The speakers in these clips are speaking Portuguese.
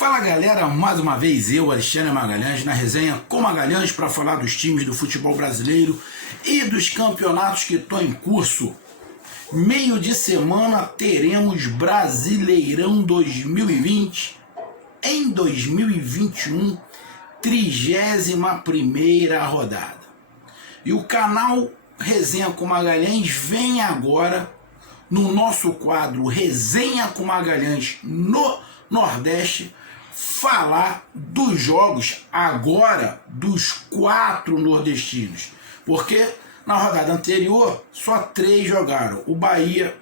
Fala galera, mais uma vez eu, Alexandre Magalhães, na resenha com Magalhães para falar dos times do futebol brasileiro e dos campeonatos que estão em curso. Meio de semana teremos Brasileirão 2020, em 2021, 31ª rodada. E o canal Resenha com Magalhães vem agora no nosso quadro Resenha com Magalhães no Nordeste falar dos jogos agora dos 4 nordestinos, porque na rodada anterior só 3 jogaram, o Bahia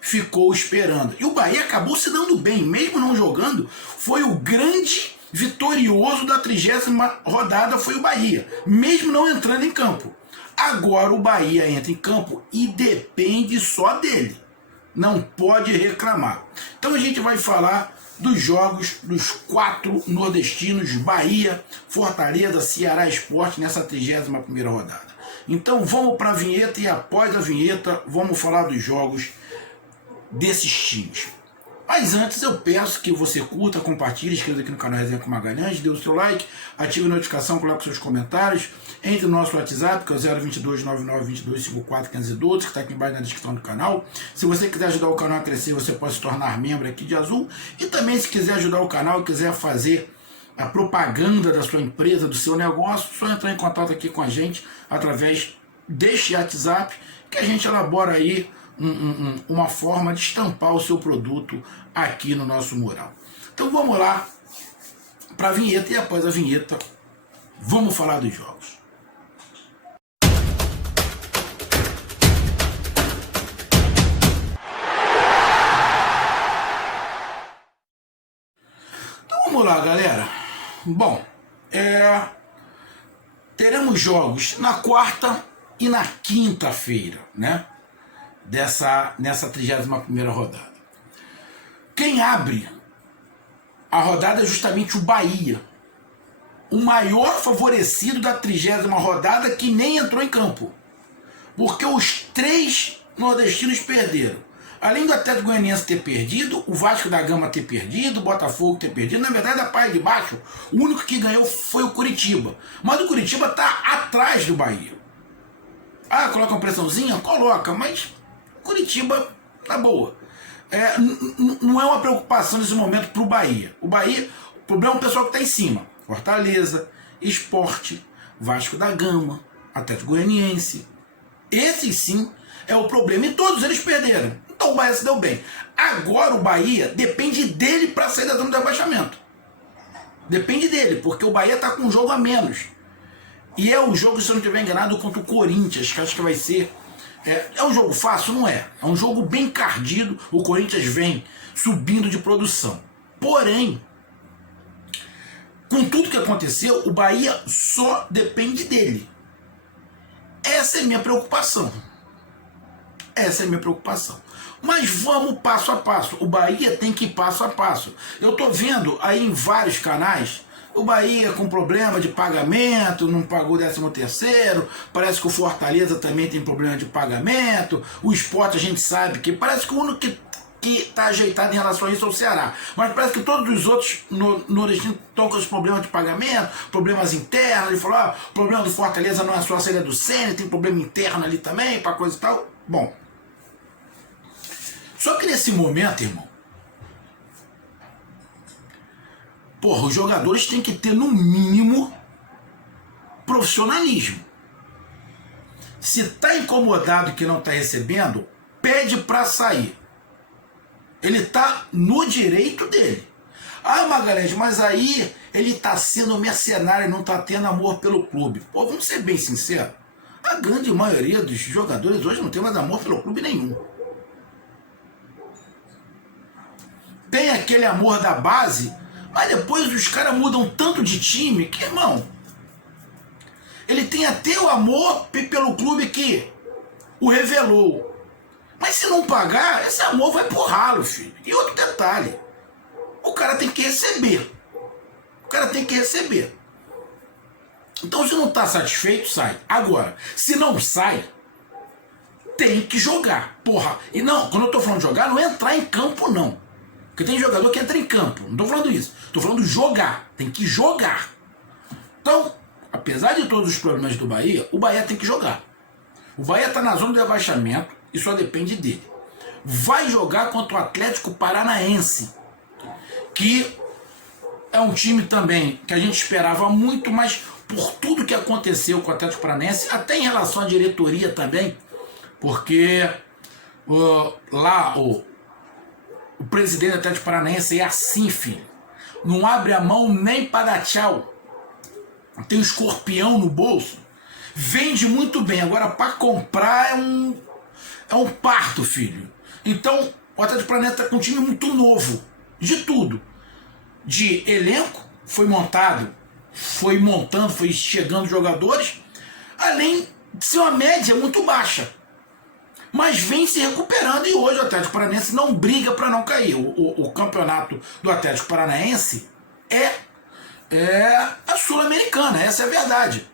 ficou esperando, e o Bahia acabou se dando bem, mesmo não jogando, foi o grande vitorioso da 30ª rodada, foi o Bahia, mesmo não entrando em campo. Agora o Bahia entra em campo e depende só dele, não pode reclamar. Então a gente vai falar dos jogos dos 4 nordestinos, Bahia, Fortaleza, Ceará Sport, nessa 31ª rodada. Então vamos para a vinheta e após a vinheta vamos falar dos jogos desses times. Mas antes eu peço que você curta, compartilhe, inscreva aqui no canal Resenha com Magalhães, dê o seu like, ative a notificação, coloque seus comentários, entre no nosso WhatsApp, que é o 022 9922 54 512, que está aqui embaixo na descrição do canal. Se você quiser ajudar o canal a crescer, você pode se tornar membro aqui de azul. E também, se quiser ajudar o canal e quiser fazer a propaganda da sua empresa, do seu negócio, só entrar em contato aqui com a gente através deste WhatsApp, que a gente elabora aí uma forma de estampar o seu produto aqui no nosso mural. Então vamos lá para a vinheta e após a vinheta vamos falar dos jogos. Então vamos lá, galera. Bom, teremos jogos na quarta e na quinta-feira, né? Nessa 31ª rodada. Quem abre a rodada é justamente o Bahia, o maior favorecido da 30ª rodada, que nem entrou em campo, porque os 3 nordestinos perderam. Além do Atlético Goianiense ter perdido, o Vasco da Gama ter perdido, o Botafogo ter perdido, na verdade, da parte de baixo, o único que ganhou foi o Curitiba. Mas o Curitiba está atrás do Bahia. Ah, coloca uma pressãozinha? Coloca, mas Curitiba tá boa. Não é uma preocupação nesse momento para o Bahia. O problema é o pessoal que está em cima. Fortaleza, Sport, Vasco da Gama, Atlético Goianiense. Esse sim é o problema. E todos eles perderam. Então o Bahia se deu bem. Agora o Bahia depende dele para sair da zona de abaixamento. Depende dele, porque o Bahia está com um jogo a menos. E é o jogo, se eu não estiver enganado, contra o Corinthians, que acho que vai ser... É um jogo fácil? Não é. É um jogo bem encardido. O Corinthians vem subindo de produção. Porém, com tudo que aconteceu, o Bahia só depende dele. Essa é a minha preocupação. Essa é a minha preocupação. Mas vamos passo a passo. O Bahia tem que ir passo a passo. Eu estou vendo aí em vários canais o Bahia com problema de pagamento, não pagou o 13º, parece que o Fortaleza também tem problema de pagamento, o Sport a gente sabe que parece que o único que está ajeitado em relação a isso é o Ceará, mas parece que todos os outros nordestinos estão com os problemas de pagamento, problemas internos. Ele falou, o problema do Fortaleza não é só a saída do Ceni, tem problema interno ali também, para coisa e tal. Bom, só que nesse momento, irmão, porra, os jogadores têm que ter, no mínimo, profissionalismo. Se tá incomodado que não tá recebendo, pede para sair. Ele tá no direito dele. Ah, Magalhães, mas aí ele tá sendo mercenário e não tá tendo amor pelo clube. Pô, vamos ser bem sinceros. A grande maioria dos jogadores hoje não tem mais amor pelo clube nenhum. Tem aquele amor da base, mas depois os caras mudam tanto de time que, irmão, ele tem até o amor pelo clube que o revelou. Mas se não pagar, esse amor vai pro ralo, filho. E outro detalhe, o cara tem que receber. O cara tem que receber. Então, se não tá satisfeito, sai. Agora, se não sai, tem que jogar. Porra. E não, quando eu tô falando de jogar, não é entrar em campo, não. Porque tem jogador que entra em campo. Não estou falando isso. Estou falando jogar. Tem que jogar. Então, apesar de todos os problemas do Bahia, o Bahia tem que jogar. O Bahia está na zona de abaixamento e só depende dele. Vai jogar contra o Atlético Paranaense, que é um time também que a gente esperava muito, mas por tudo que aconteceu com o Atlético Paranaense, até em relação à diretoria também, porque lá o presidente do Atlético Paranaense é assim, filho. Não abre a mão nem para dar tchau. Tem um escorpião no bolso. Vende muito bem. Agora, para comprar é um parto, filho. Então, o Atlético Paranaense está com um time muito novo. De tudo. De elenco, foi montado, foi montando, foi chegando jogadores, além de ser uma média muito baixa. Mas vem se recuperando e hoje o Atlético Paranaense não briga para não cair. O campeonato do Atlético Paranaense é a Sul-Americana, essa é a verdade.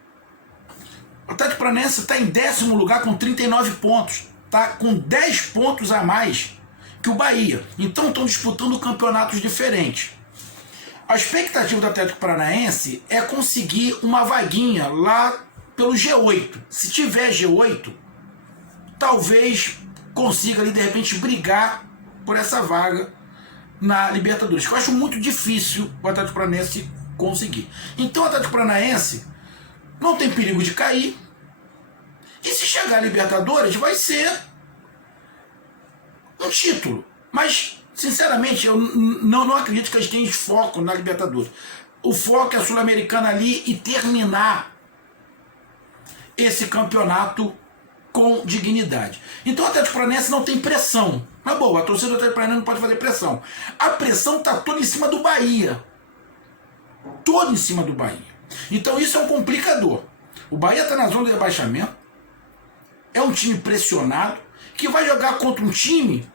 O Atlético Paranaense está em 10º lugar com 39 pontos. Está com 10 pontos a mais que o Bahia. Então estão disputando campeonatos diferentes. A expectativa do Atlético Paranaense é conseguir uma vaguinha lá pelo G8. Se tiver G8, talvez consiga ali de repente brigar por essa vaga na Libertadores, que eu acho muito difícil o Atlético Paranaense conseguir. Então o Atlético Paranaense não tem perigo de cair, e se chegar a Libertadores vai ser um título, mas sinceramente eu não acredito que eles tenham foco na Libertadores. O foco é a Sul-Americana ali e terminar esse campeonato com dignidade. Então o Atlético Paranaense não tem pressão. Mas boa, a torcida do Atlético Paranaense não pode fazer pressão. A pressão está toda em cima do Bahia. Toda em cima do Bahia. Então isso é um complicador. O Bahia está na zona de rebaixamento. É um time pressionado que vai jogar contra um time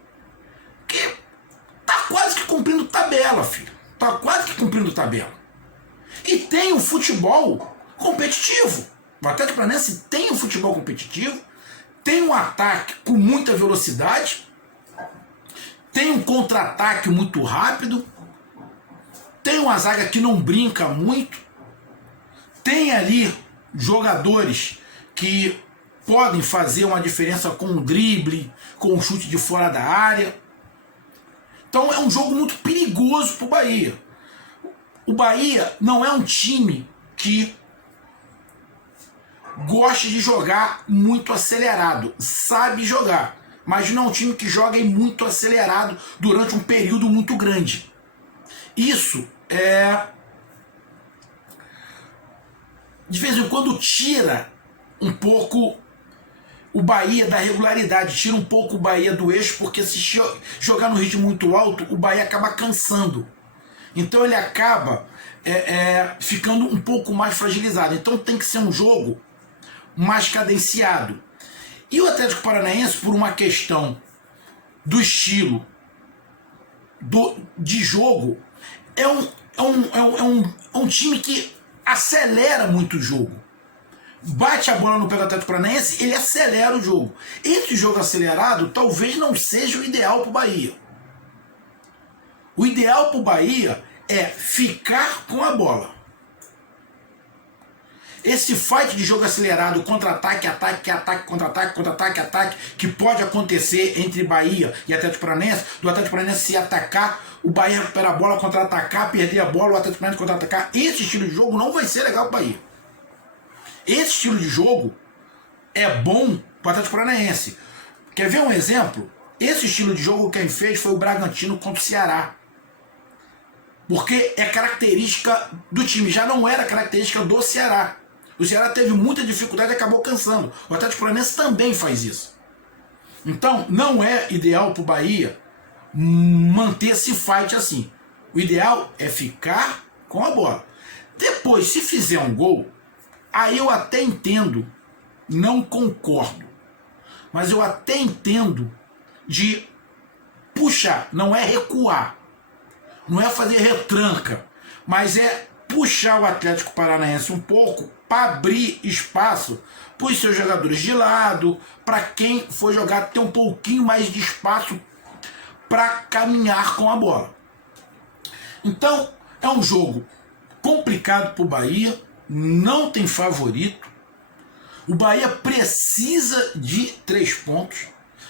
que está quase que cumprindo tabela, filho. Está quase que cumprindo tabela. E tem um futebol competitivo. O Atlético Paranaense tem um futebol competitivo, tem um ataque com muita velocidade, tem um contra-ataque muito rápido, tem uma zaga que não brinca muito, tem ali jogadores que podem fazer uma diferença com um drible, com um chute de fora da área. Então é um jogo muito perigoso para o Bahia. O Bahia não é um time que gosta de jogar muito acelerado, sabe jogar, mas não é um time que joga muito acelerado durante um período muito grande. Isso de vez em quando tira um pouco o Bahia da regularidade, tira um pouco o Bahia do eixo, porque se jogar no ritmo muito alto, o Bahia acaba cansando. Então ele acaba ficando um pouco mais fragilizado. Então tem que ser um jogo mais cadenciado. E o Atlético Paranaense, por uma questão do estilo de jogo, é um time que acelera muito o jogo. Bate a bola no pé do Atlético Paranaense, ele acelera o jogo. Esse jogo acelerado talvez não seja o ideal para o Bahia. O ideal para o Bahia é ficar com a bola. Esse fight de jogo acelerado, contra-ataque, ataque, ataque, contra-ataque, contra-ataque, ataque, que pode acontecer entre Bahia e Atlético Paranaense, do Atlético Paranaense se atacar, o Bahia recuperar a bola, contra-atacar, perder a bola, o Atlético Paranaense contra-atacar. Esse estilo de jogo não vai ser legal para o Bahia. Esse estilo de jogo é bom para o Atlético Paranaense. Quer ver um exemplo? Esse estilo de jogo quem fez foi o Bragantino contra o Ceará. Porque é característica do time, já não era característica do Ceará. O Ceará teve muita dificuldade e acabou cansando. O Atlético Paranaense também faz isso. Então, não é ideal para o Bahia manter esse fight assim. O ideal é ficar com a bola. Depois, se fizer um gol, aí eu até entendo, não concordo, mas eu até entendo de puxar, não é recuar, não é fazer retranca, mas é puxar o Atlético Paranaense um pouco para abrir espaço para os seus jogadores de lado, para quem for jogar ter um pouquinho mais de espaço para caminhar com a bola. Então, é um jogo complicado para o Bahia, não tem favorito. O Bahia precisa de 3 pontos,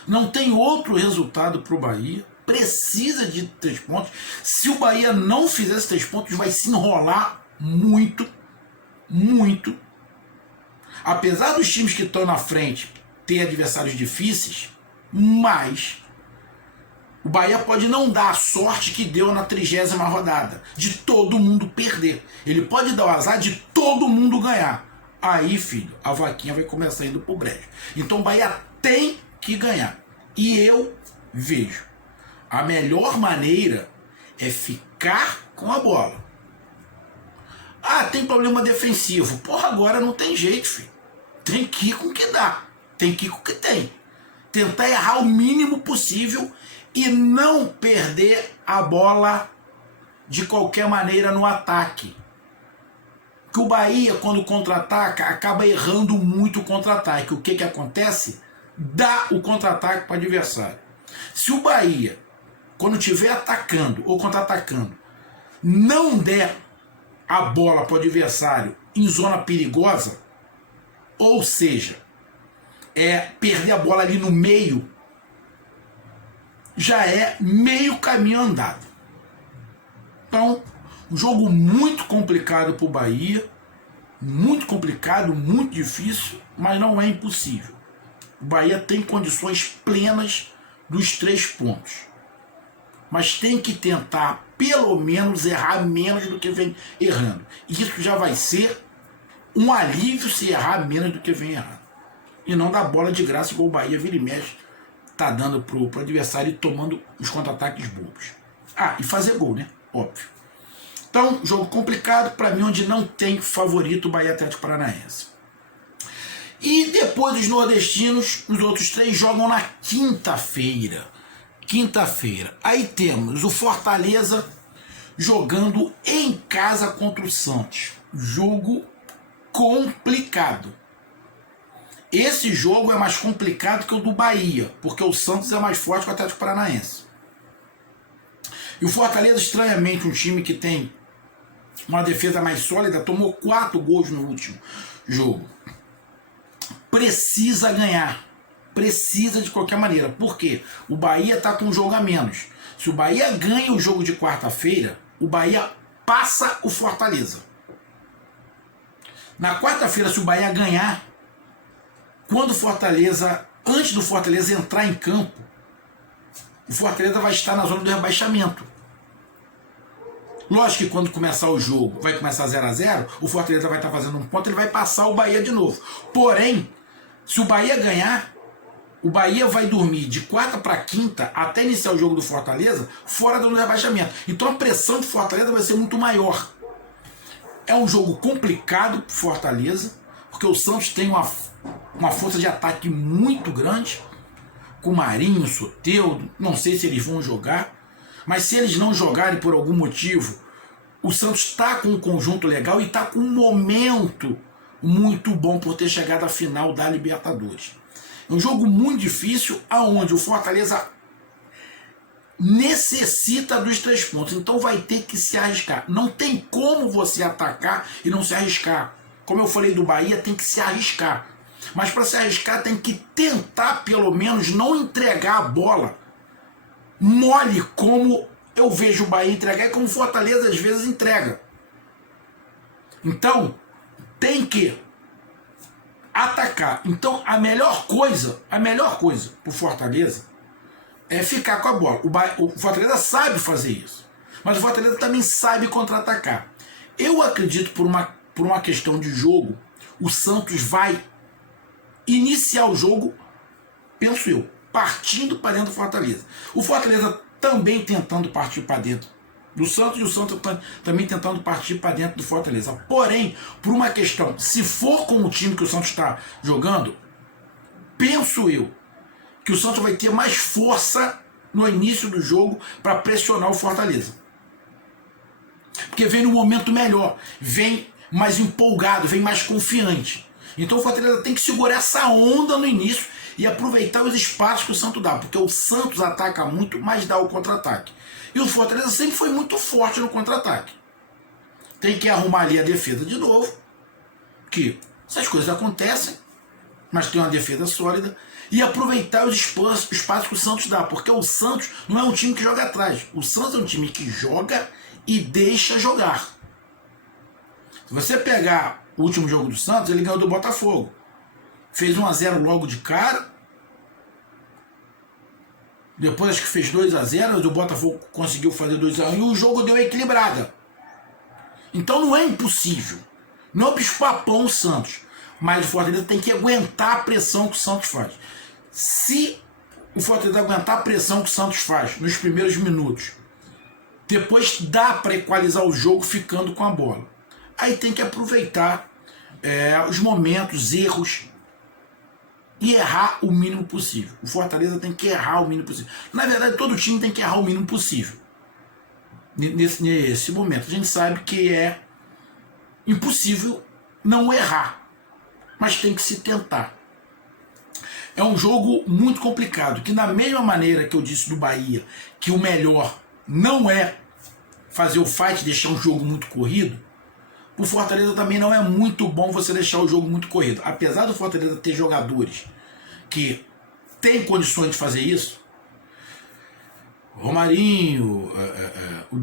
não tem outro resultado para o Bahia, precisa de 3 pontos. Se o Bahia não fizer esses 3 pontos, vai se enrolar muito, muito. Apesar dos times que estão na frente ter adversários difíceis, mas o Bahia pode não dar a sorte que deu na 30ª rodada, de todo mundo perder. Ele pode dar o azar de todo mundo ganhar. Aí, filho, a vaquinha vai começar indo pro brejo. Então o Bahia tem que ganhar. E eu vejo, a melhor maneira é ficar com a bola. Ah, tem problema defensivo. Porra, agora não tem jeito, filho. Tem que ir com o que dá. Tem que ir com o que tem. Tentar errar o mínimo possível e não perder a bola de qualquer maneira no ataque. Que o Bahia, quando contra-ataca, acaba errando muito o contra-ataque. O que acontece? Dá o contra-ataque para o adversário. Se o Bahia, quando estiver atacando ou contra-atacando, não der a bola para o adversário em zona perigosa, ou seja, perder a bola ali no meio, já é meio caminho andado. Então, um jogo muito complicado para o Bahia, muito complicado, muito difícil, mas não é impossível. O Bahia tem condições plenas dos 3 pontos, mas tem que tentar pelo menos errar menos do que vem errando. E isso já vai ser um alívio se errar menos do que vem errando. E não dar bola de graça igual o Bahia vira e mexe, tá dando pro adversário e tomando os contra-ataques bobos. Ah, e fazer gol, né? Óbvio. Então, jogo complicado, para mim, onde não tem favorito o Bahia Atlético Paranaense. E depois dos nordestinos, os outros 3 jogam na quinta-feira. Quinta-feira. Aí temos o Fortaleza jogando em casa contra o Santos. Jogo complicado. Esse jogo é mais complicado que o do Bahia, porque o Santos é mais forte que o Atlético Paranaense. E o Fortaleza, estranhamente, um time que tem uma defesa mais sólida, tomou 4 gols no último jogo. Precisa ganhar. Precisa de qualquer maneira. Por quê? O Bahia está com um jogo a menos. Se o Bahia ganha o jogo de quarta-feira, o Bahia passa o Fortaleza. Na quarta-feira, se o Bahia ganhar, quando o Fortaleza, antes do Fortaleza entrar em campo, o Fortaleza vai estar na zona do rebaixamento. Lógico que quando começar o jogo, vai começar 0-0, o Fortaleza vai estar fazendo um ponto, ele vai passar o Bahia de novo. Porém, se o Bahia ganhar, o Bahia vai dormir de quarta para quinta, até iniciar o jogo do Fortaleza, fora do rebaixamento. Então a pressão do Fortaleza vai ser muito maior. É um jogo complicado para o Fortaleza, porque o Santos tem uma força de ataque muito grande, com Marinho, Soteldo, não sei se eles vão jogar, mas se eles não jogarem por algum motivo, o Santos está com um conjunto legal e está com um momento muito bom por ter chegado à final da Libertadores. É um jogo muito difícil, aonde o Fortaleza necessita dos 3 pontos, então vai ter que se arriscar. Não tem como você atacar e não se arriscar. Como eu falei do Bahia, tem que se arriscar. Mas para se arriscar tem que tentar pelo menos não entregar a bola mole como eu vejo o Bahia entregar e como o Fortaleza às vezes entrega. Então tem que atacar. Então a melhor coisa pro Fortaleza é ficar com a bola. O Fortaleza sabe fazer isso, mas o Fortaleza também sabe contra-atacar. Eu acredito por uma questão de jogo, o Santos vai iniciar o jogo, penso eu, partindo para dentro do Fortaleza. O Fortaleza também tentando partir para dentro do Santos e o Santos também tentando partir para dentro do Fortaleza. Porém, por uma questão, se for com o time que o Santos está jogando, penso eu que o Santos vai ter mais força no início do jogo para pressionar o Fortaleza. Porque vem num momento melhor, vem mais empolgado, vem mais confiante. Então o Fortaleza tem que segurar essa onda no início e aproveitar os espaços que o Santos dá, porque o Santos ataca muito, mas dá o contra-ataque. E o Fortaleza sempre foi muito forte no contra-ataque. Tem que arrumar ali a defesa de novo, que essas coisas acontecem, mas tem uma defesa sólida, e aproveitar os espaços que o Santos dá, porque o Santos não é um time que joga atrás. O Santos é um time que joga e deixa jogar. Se você pegar o último jogo do Santos, ele ganhou do Botafogo. Fez 1-0 logo de cara. Depois acho que fez 2-0, o Botafogo conseguiu fazer 2-1 e o jogo deu equilibrada. Então não é impossível. Não é bicho-papão o Santos. Mas o Fortaleza tem que aguentar a pressão que o Santos faz. Se o Fortaleza aguentar a pressão que o Santos faz nos primeiros minutos, depois dá para equalizar o jogo ficando com a bola. Aí tem que aproveitar os momentos, erros, e errar o mínimo possível. O Fortaleza tem que errar o mínimo possível. Na verdade, todo time tem que errar o mínimo possível. Nesse momento, a gente sabe que é impossível não errar, mas tem que se tentar. É um jogo muito complicado, que da mesma maneira que eu disse do Bahia, que o melhor não é fazer o fight, deixar um jogo muito corrido, o Fortaleza também não é muito bom você deixar o jogo muito corrido. Apesar do Fortaleza ter jogadores que têm condições de fazer isso, Romarinho, o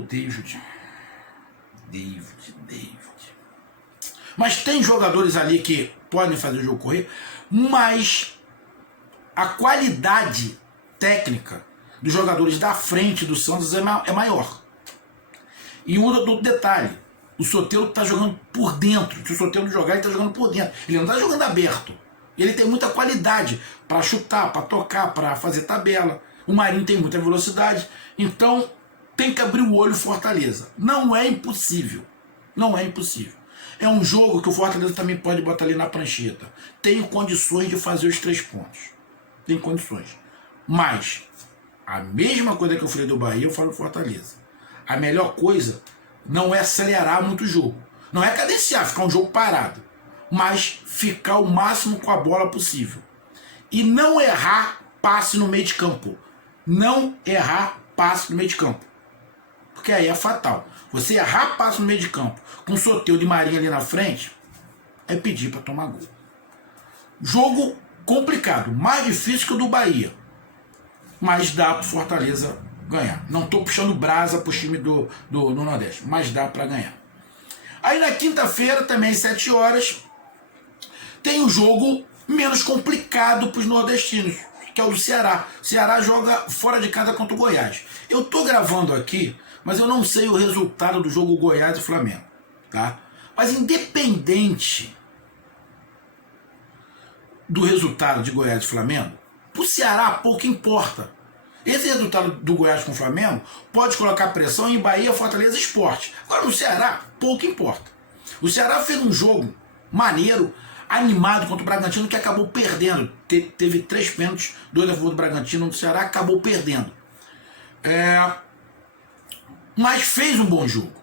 David. Mas tem jogadores ali que podem fazer o jogo correr, mas a qualidade técnica dos jogadores da frente do Santos é maior. E um outro detalhe, o Soteldo está jogando por dentro. Se o Soteldo jogar, ele está jogando por dentro. Ele não está jogando aberto. Ele tem muita qualidade para chutar, para tocar, para fazer tabela. O Marinho tem muita velocidade. Então tem que abrir o olho Fortaleza. Não é impossível. Não é impossível. É um jogo que o Fortaleza também pode botar ali na prancheta. Tem condições de fazer os 3 pontos. Tem condições. Mas a mesma coisa que eu falei do Bahia, eu falo do Fortaleza. A melhor coisa não é acelerar muito o jogo. Não é cadenciar, ficar um jogo parado. Mas ficar o máximo com a bola possível. E não errar passe no meio de campo. Não errar passe no meio de campo. Porque aí é fatal. Você errar passe no meio de campo com o Soteldo de Marinho ali na frente, é pedir para tomar gol. Jogo complicado. Mais difícil que o do Bahia. Mas dá para o Fortaleza ganhar. Não estou puxando brasa para o time do Nordeste, mas dá para ganhar. Aí na quinta-feira, também às 7 horas, tem um jogo menos complicado para os nordestinos, que é o do Ceará. O Ceará joga fora de casa contra o Goiás. Eu estou gravando aqui, mas eu não sei o resultado do jogo Goiás e Flamengo. Tá? Mas independente do resultado de Goiás e Flamengo, para o Ceará pouco importa. Esse resultado do Goiás com o Flamengo pode colocar pressão em Bahia, Fortaleza e Sport. Agora no Ceará, pouco importa. O Ceará fez um jogo maneiro, animado contra o Bragantino, que acabou perdendo. Teve 3 pênaltis, 2 a favor do Bragantino, o Ceará acabou perdendo. Mas fez um bom jogo.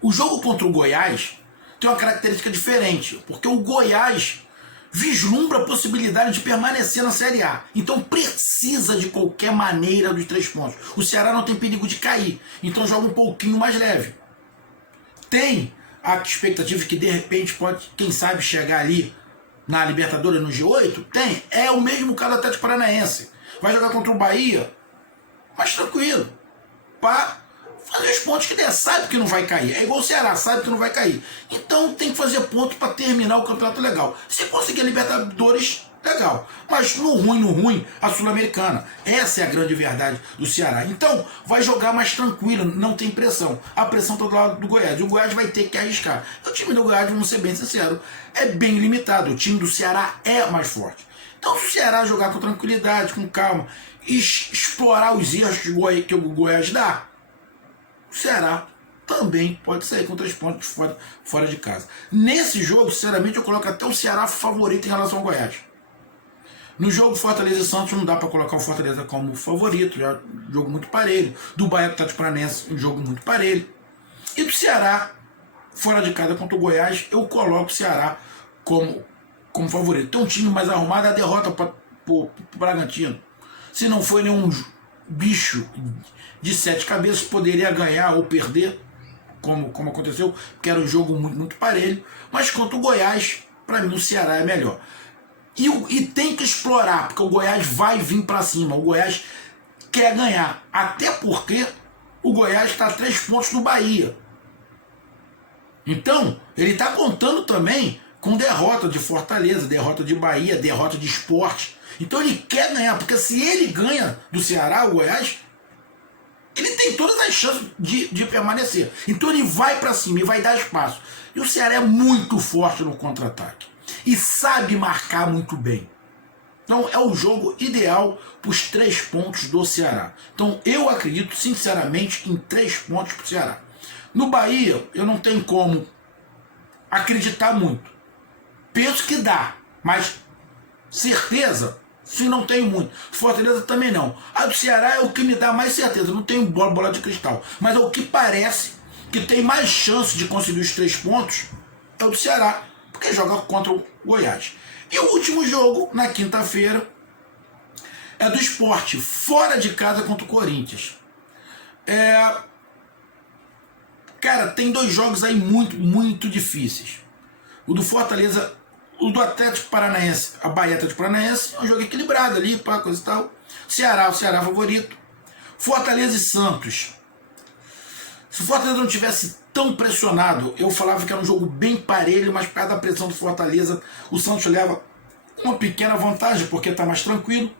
O jogo contra o Goiás tem uma característica diferente, porque o Goiás vislumbra a possibilidade de permanecer na Série A. Então precisa de qualquer maneira dos 3 pontos. O Ceará não tem perigo de cair, então joga um pouquinho mais leve. Tem a expectativa de que de repente pode, quem sabe, chegar ali na Libertadores no G8? Tem. É o mesmo caso do Atlético Paranaense. Vai jogar contra o Bahia, mas tranquilo. Para fazer os pontos que der, sabe que não vai cair. É igual o Ceará, sabe que não vai cair. Então tem que fazer ponto para terminar o campeonato legal. Se conseguir a Libertadores, legal. Mas no ruim, a Sul-Americana. Essa é a grande verdade do Ceará. Então vai jogar mais tranquilo, não tem pressão. A pressão está do lado do Goiás. E o Goiás vai ter que arriscar. O time do Goiás, vamos ser bem sinceros, é bem limitado. O time do Ceará é mais forte. Então se o Ceará jogar com tranquilidade, com calma, e explorar os erros que o Goiás dá, o Ceará também pode sair com 3 pontos fora de casa. Nesse jogo, sinceramente, eu coloco até o Ceará favorito em relação ao Goiás. No jogo Fortaleza e Santos não dá para colocar o Fortaleza como favorito, já jogo muito parelho. Do Bahia do Atlético Paranaense, um jogo muito parelho. E do Ceará, fora de casa contra o Goiás, eu coloco o Ceará como favorito. Tem um time mais arrumado, a derrota para o Bragantino. Se não foi nenhum bicho de 7 cabeças, poderia ganhar ou perder, como aconteceu, porque era um jogo muito, muito parelho. Mas contra o Goiás, para mim o Ceará é melhor. E tem que explorar, porque o Goiás vai vir para cima. O Goiás quer ganhar, até porque o Goiás está a 3 pontos do Bahia. Então, ele está contando também com derrota de Fortaleza, derrota de Bahia, derrota de Sport. Então ele quer ganhar, porque se ele ganha do Ceará, o Goiás, ele tem todas as chances de permanecer. Então ele vai para cima e vai dar espaço. E o Ceará é muito forte no contra-ataque. E sabe marcar muito bem. Então é o jogo ideal para os 3 pontos do Ceará. Então eu acredito sinceramente em 3 pontos para o Ceará. No Bahia eu não tenho como acreditar muito. Penso que dá, mas certeza, se não tenho muito. Fortaleza também não. A do Ceará é o que me dá mais certeza. Não tenho bola de cristal. Mas é o que parece que tem mais chance de conseguir os 3 pontos é o do Ceará, porque joga contra o Goiás. E o último jogo, na quinta-feira, é do Sport, fora de casa contra o Corinthians. Cara, tem 2 jogos aí muito, muito difíceis. O do Fortaleza, o do Atlético Paranaense, a Bahia Atlético Paranaense, é um jogo equilibrado ali, pá, coisa e tal. O Ceará favorito. Fortaleza e Santos. Se o Fortaleza não tivesse tão pressionado, eu falava que era um jogo bem parelho, mas perto da pressão do Fortaleza, o Santos leva uma pequena vantagem, porque está mais tranquilo.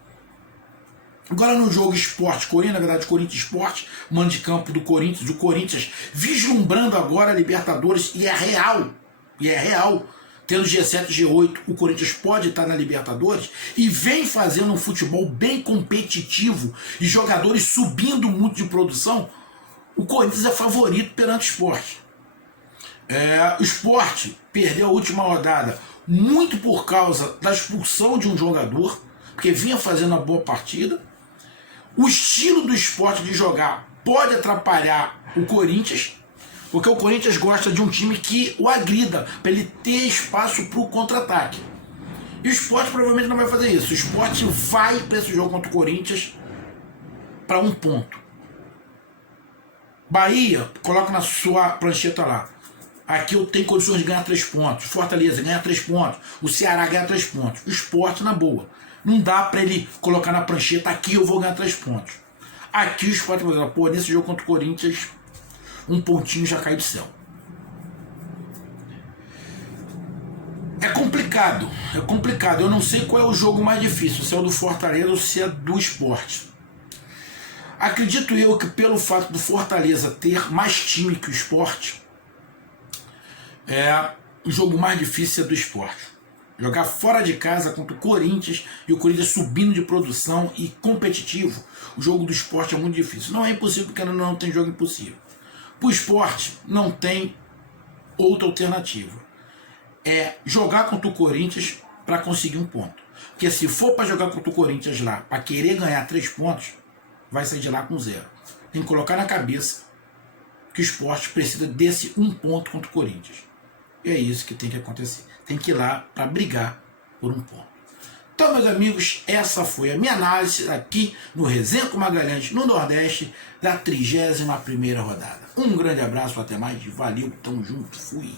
Agora no jogo Sport Corinthians, na verdade Corinthians Sport, mando de campo do Corinthians, o Corinthians vislumbrando agora a Libertadores, e é real, tendo G7 e G8, o Corinthians pode estar na Libertadores, e vem fazendo um futebol bem competitivo, e jogadores subindo muito de produção. O Corinthians é favorito perante o Sport. O Sport perdeu a última rodada muito por causa da expulsão de um jogador, porque vinha fazendo uma boa partida. O estilo do Sport de jogar pode atrapalhar o Corinthians, porque o Corinthians gosta de um time que o agrida, para ele ter espaço para o contra-ataque. E o Sport provavelmente não vai fazer isso. O Sport vai para esse jogo contra o Corinthians para 1 ponto. Bahia, coloca na sua prancheta lá. Aqui eu tenho condições de ganhar 3 pontos. Fortaleza ganha 3 pontos. O Ceará ganha 3 pontos. O Sport na boa. Não dá para ele colocar na prancheta, aqui eu vou ganhar 3 pontos. Aqui o Sport vai dizer, pô, nesse jogo contra o Corinthians, 1 pontinho já caiu do céu. É complicado. Eu não sei qual é o jogo mais difícil, se é o do Fortaleza ou se é do Sport. Acredito eu que pelo fato do Fortaleza ter mais time que o Sport, o jogo mais difícil é do Sport. Jogar fora de casa contra o Corinthians e o Corinthians subindo de produção e competitivo, o jogo do Sport é muito difícil. Não é impossível, porque não tem jogo impossível. Para o Sport não tem outra alternativa. É jogar contra o Corinthians para conseguir 1 ponto. Porque se for para jogar contra o Corinthians lá, para querer ganhar 3 pontos, vai sair de lá com 0. Tem que colocar na cabeça que o Sport precisa desse 1 ponto contra o Corinthians. E é isso que tem que acontecer. Tem que ir lá para brigar por 1 ponto. Então, meus amigos, essa foi a minha análise aqui no Resenha com Magalhães, no Nordeste, da 31ª rodada. Um grande abraço, até mais, valeu, tamo junto, fui.